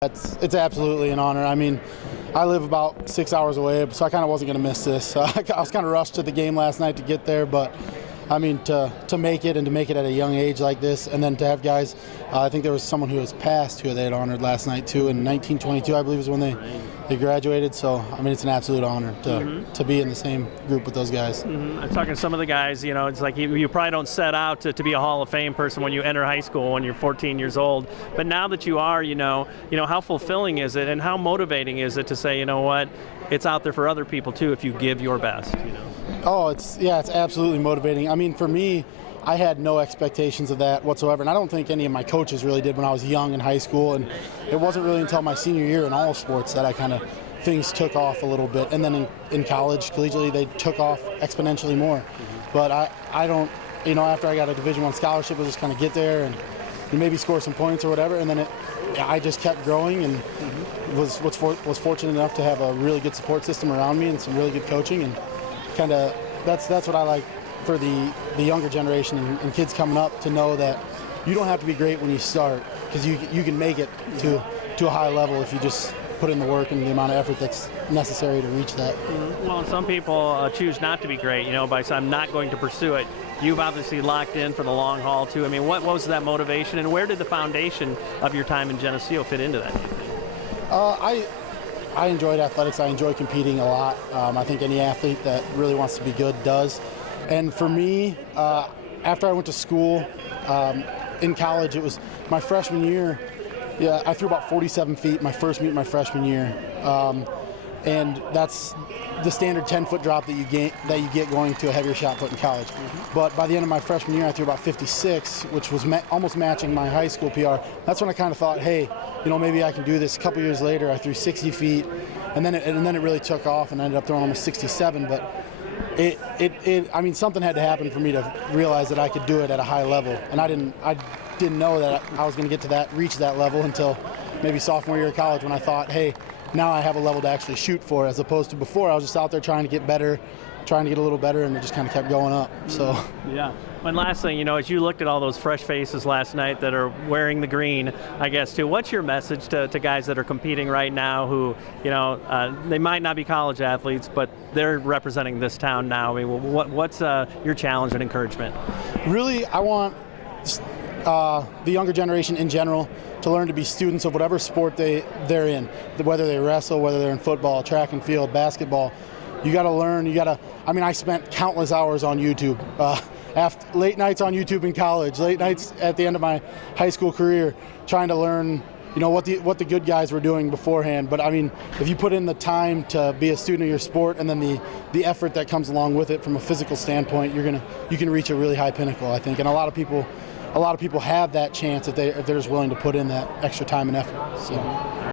It's absolutely an honor. I mean, I live about 6 hours away, so I kind of wasn't going to miss this. I was kind of rushed to the game last night to get there, but I mean, to make it and to make it at a young age like this, and then to have guys, I think there was someone who was passed who they had honored last night too, in 1922, I believe is when they graduated. So I mean, it's an absolute honor to be in the same group with those guys. I'm talking to some of the guys. You know, it's like you probably don't set out to be a Hall of Fame person when you enter high school when you're 14 years old. But now that you are, you know, how fulfilling is it, and how motivating is it to say, you know what, it's out there for other people too if you give your best. You know. Oh, it's absolutely motivating. I mean, for me, I had no expectations of that whatsoever, and I don't think any of my coaches really did when I was young in high school, and it wasn't really until my senior year in all sports that I kind of, things took off a little bit, and then in college, collegiately, they took off exponentially more. But I don't, you know, after I got a Division I scholarship, I was just kind of get there and maybe score some points or whatever, and then I just kept growing and was fortunate enough to have a really good support system around me and some really good coaching, and kind of that's what I like for the younger generation and kids coming up, to know that you don't have to be great when you start, because you can make it to a high level if you just put in the work and the amount of effort that's necessary to reach that. Well, some people choose not to be great, you know, by saying, I'm not going to pursue it. You've obviously locked in for the long haul too. I mean, what was that motivation, and where did the foundation of your time in Geneseo fit into that, do you think? I enjoyed athletics. I enjoy competing a lot. I think any athlete that really wants to be good does. And for me, after I went to school, in college, it was my freshman year. Yeah, I threw about 47 feet my first meet my freshman year, and that's the standard 10-foot drop that you get going to a heavier shot put in college. But by the end of my freshman year, I threw about 56, which was almost matching my high school PR. That's when I kind of thought, hey, you know, maybe I can do this. A couple years later, I threw 60 feet, and then it really took off, and I ended up throwing almost 67. But I mean, something had to happen for me to realize that I could do it at a high level, and I didn't know that I was going to get to reach that level until maybe sophomore year of college, when I thought, hey, now I have a level to actually shoot for, as opposed to before I was just out there trying to get better, trying to get a little better, and it just kind of kept going up. So yeah. One last thing, you know, as you looked at all those fresh faces last night that are wearing the green, I guess too, what's your message to guys that are competing right now who, you know, they might not be college athletes, but they're representing this town now? I mean, what's your challenge and encouragement? Really, I want the younger generation in general to learn to be students of whatever sport they're in, whether they wrestle, whether they're in football, track and field, basketball. You got to learn. I mean, I spent countless hours on YouTube, late nights on YouTube in college, late nights at the end of my high school career, trying to learn, you know, what the good guys were doing beforehand. But I mean, if you put in the time to be a student of your sport, and then the effort that comes along with it from a physical standpoint, you can reach a really high pinnacle, I think. And a lot of people have that chance if they're just willing to put in that extra time and effort. So.